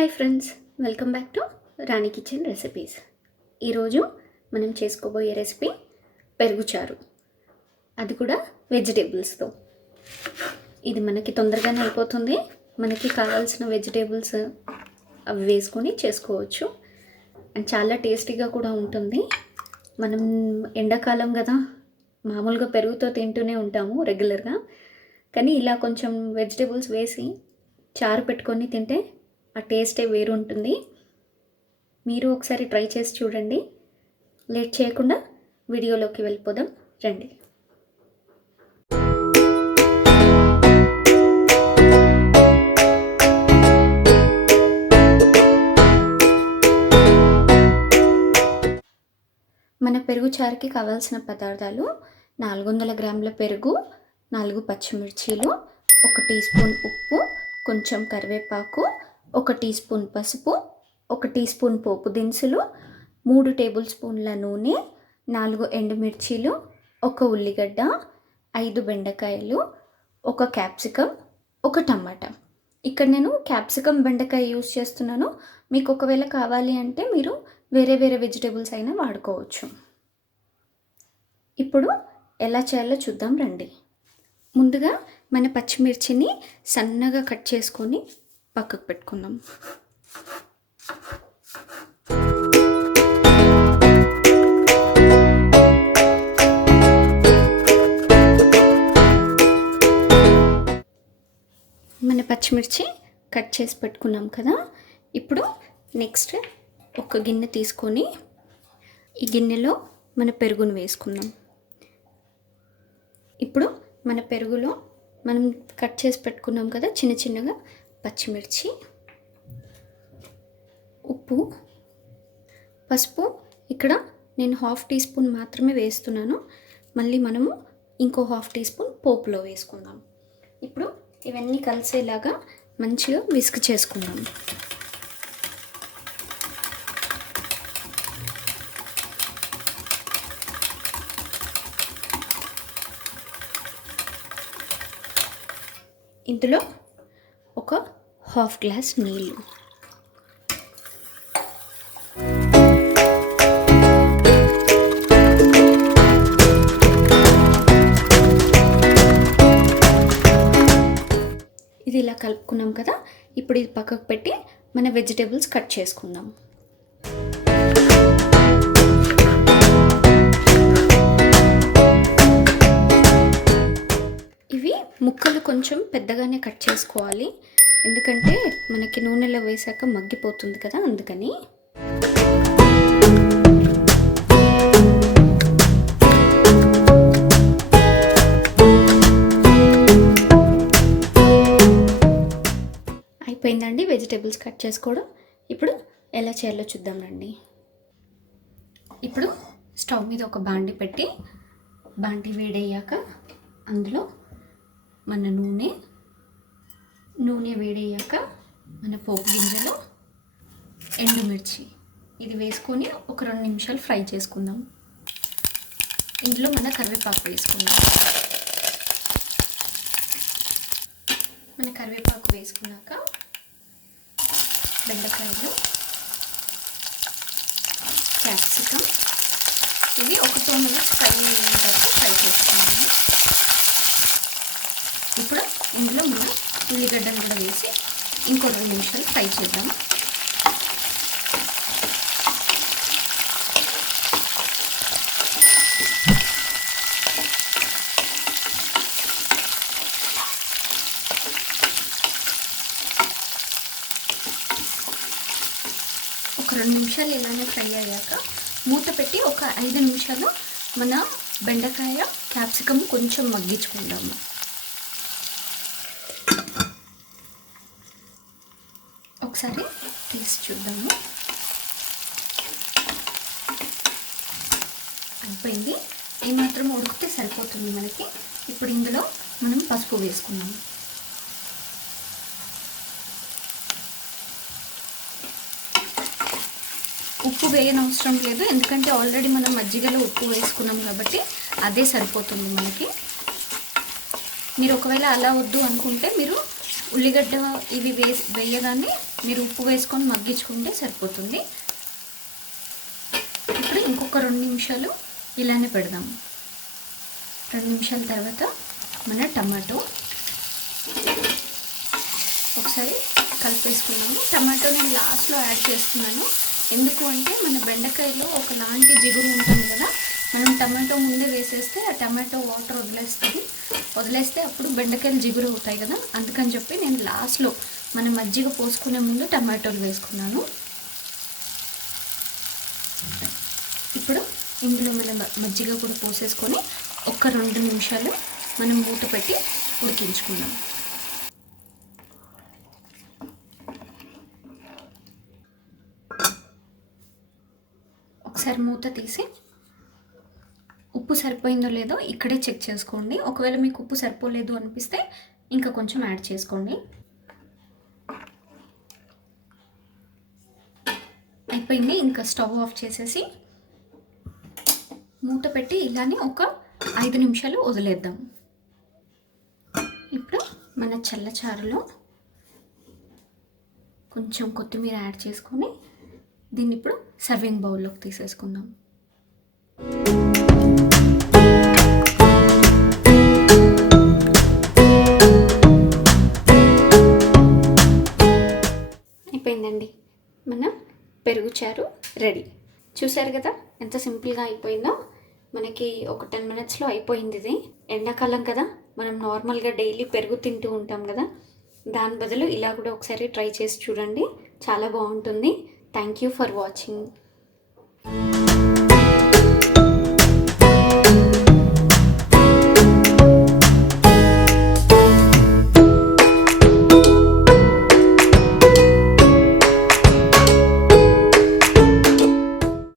Hi friends, welcome back to Rani kitchen recipes. ఈరోజు మనం చేసుకోబోయే రెసిపీ పెరుగు చారు, అది కూడా వెజిటేబుల్స్తో. ఇది మనకి తొందరగానే అయిపోతుంది. మనకి కావాల్సిన వెజిటేబుల్స్ అవి వేసుకొని చేసుకోవచ్చు అండ్ చాలా టేస్టీగా కూడా ఉంటుంది. మనం ఎండాకాలం కదా, మామూలుగా పెరుగుతో తింటూనే ఉంటాము రెగ్యులర్గా, కానీ ఇలా కొంచెం వెజిటేబుల్స్ వేసి చారు పెట్టుకొని తింటే ఆ టేస్టే వేరు ఉంటుంది. మీరు ఒకసారి ట్రై చేసి చూడండి. లేట్ చేయకుండా వీడియోలోకి వెళ్ళిపోదాం రండి. మన పెరుగు చారుకి కావాల్సిన పదార్థాలు: 400 గ్రాముల పెరుగు, 4 పచ్చిమిర్చీలు, 1 టీ స్పూన్ ఉప్పు, కొంచెం కరివేపాకు, 1 టీ స్పూన్ పసుపు, 1 టీ స్పూన్ పోపు దినుసులు, 3 టేబుల్ స్పూన్ల నూనె, 4 ఎండుమిర్చీలు, 1 ఉల్లిగడ్డ, 5 బెండకాయలు, 1 క్యాప్సికమ్, 1 టమాటా. ఇక్కడ నేను క్యాప్సికమ్ బెండకాయ యూస్ చేస్తున్నాను. మీకు ఒకవేళ కావాలి అంటే మీరు వేరే వేరే వెజిటేబుల్స్ అయినా వాడుకోవచ్చు. ఇప్పుడు ఎలా చేయాలో చూద్దాం రండి. ముందుగా మన పచ్చిమిర్చిని సన్నగా కట్ చేసుకొని పక్కకు పెట్టుకుందాం. మన పచ్చిమిర్చి కట్ చేసి పెట్టుకున్నాం కదా. ఇప్పుడు నెక్స్ట్ ఒక గిన్నె తీసుకొని ఈ గిన్నెలో మన పెరుగును వేసుకుందాం. ఇప్పుడు మన పెరుగులో మనం కట్ చేసి పెట్టుకున్నాం కదా చిన్న చిన్నగా పచ్చిమిర్చి, ఉప్పు, పసుపు. ఇక్కడ నేను 1/2 టీ స్పూన్ మాత్రమే వేస్తున్నాను. మళ్ళీ మనము ఇంకో 1/2 టీ స్పూన్ పోపులో వేసుకుందాం. ఇప్పుడు ఇవన్నీ కలిసేలాగా మంచిగా విస్క్ చేసుకుందాం. ఇందులో ఒక 1/2 గ్లాస్ నీళ్ళు, ఇది ఇలా కలుపుకున్నాం కదా. ఇప్పుడు ఇది పక్కకు పెట్టి మన వెజిటేబుల్స్ కట్ చేసుకుందాం. ఇవి ముక్కలు కొంచెం పెద్దగానే కట్ చేసుకోవాలి, ఎందుకంటే మనకి నూనెలో వేసాక మగ్గిపోతుంది కదా, అందుకని. అయిపోయిందండి వెజిటేబుల్స్ కట్ చేసుకోవడం. ఇప్పుడు ఎలా చేయాలో చూద్దాం రండి. ఇప్పుడు స్టవ్ మీద ఒక బాండి పెట్టి, బాండి వేడయ్యాక అందులో మన నూనె వేడయ్యాక మన పోపు గింజలు, ఎండుమిర్చి ఇది వేసుకొని ఒక 2 నిమిషాలు ఫ్రై చేసుకుందాం. ఇందులో మన కరివేపాకు వేసుకుందాం. మన కరివేపాకు వేసుకున్నాక బెండకాయలు, క్యాప్సికమ్ ఇవి ఒక 2 మినిట్స్ ఫ్రై చేసుకుందాము. ఇప్పుడు ఇందులో మనం ఉల్లిగడ్డలు కూడా వేసి ఇంకో 2 నిమిషాలు ఫ్రై చేద్దాం. ఒక 2 నిమిషాలు ఇలానే ఫ్రై అయ్యాక మూత పెట్టి ఒక 5 నిమిషాలు మన బెండకాయ, క్యాప్సికమ్ కొంచెం మగ్గించుకుందాము. ఒకసారి తీసి చూద్దాము. అయిపోయింది. ఏమాత్రం ఉడికితే సరిపోతుంది మనకి. ఇప్పుడు ఇందులో మనం పసుపు వేసుకున్నాము. ఉప్పు వేయనవసరం లేదు, ఎందుకంటే ఆల్రెడీ మనం మజ్జిగలో ఉప్పు వేసుకున్నాం కాబట్టి అదే సరిపోతుంది మనకి. మీరు ఒకవేళ అలా వద్దు అనుకుంటే మీరు ఉల్లిగడ్డ ఇవి వేయగానే మీరు ఉప్పు వేసుకొని మగ్గించుకుంటే సరిపోతుంది. ఇప్పుడు ఇంకొక 2 నిమిషాలు ఇలానే పెడదాం. 2 నిమిషాల తర్వాత మన టమాటో ఒకసారి కలిపేసుకున్నాము. టమాటో నేను లాస్ట్లో యాడ్ చేస్తున్నాను. ఎందుకు అంటే మన బెండకాయలో ఒకలాంటి జిగురు ఉంటుంది కదా, మనం టమాటో ముందే వేసేస్తే ఆ టమాటో వాటర్ వదిలేస్తే అప్పుడు బెండకాయలు జిగురు అవుతాయి కదా, అందుకని చెప్పి నేను లాస్ట్లో మన మజ్జిగ పోసుకునే ముందు టమాటోలు వేసుకున్నాను. ఇప్పుడు ఇందులో మన మజ్జిగ కూడా పోసేసుకొని ఒక 2 నిమిషాలు మనం మూత పెట్టి ఉడికించుకుందాం. ఒకసారి మూత తీసి ఉప్పు సరిపోయిందో లేదో ఇక్కడే చెక్ చేసుకోండి. ఒకవేళ మీకు ఉప్పు సరిపోలేదు అనిపిస్తే ఇంకా కొంచెం యాడ్ చేసుకోండి. అయిపోయింది. ఇంకా స్టవ్ ఆఫ్ చేసేసి మూత పెట్టి ఇలానే ఒక 5 నిమిషాలు వదిలేద్దాం. ఇప్పుడు మన చల్లచారులో కొంచెం కొత్తిమీర యాడ్ చేసుకొని దీన్ని ఇప్పుడు సర్వింగ్ బౌల్లోకి తీసేసుకుందాం. అయిపోయిందండి, మన పెరుగు చారు రెడీ. చూసారు కదా ఎంత సింపుల్గా అయిపోయిందో. మనకి ఒక 10 మినిట్స్లో అయిపోయింది. ఇది ఎండాకాలం కదా, మనం నార్మల్గా డైలీ పెరుగు తింటూ ఉంటాం కదా, దాని బదులు ఇలా కూడా ఒకసారి ట్రై చేసి చూడండి, చాలా బాగుంటుంది. Thank you for watching.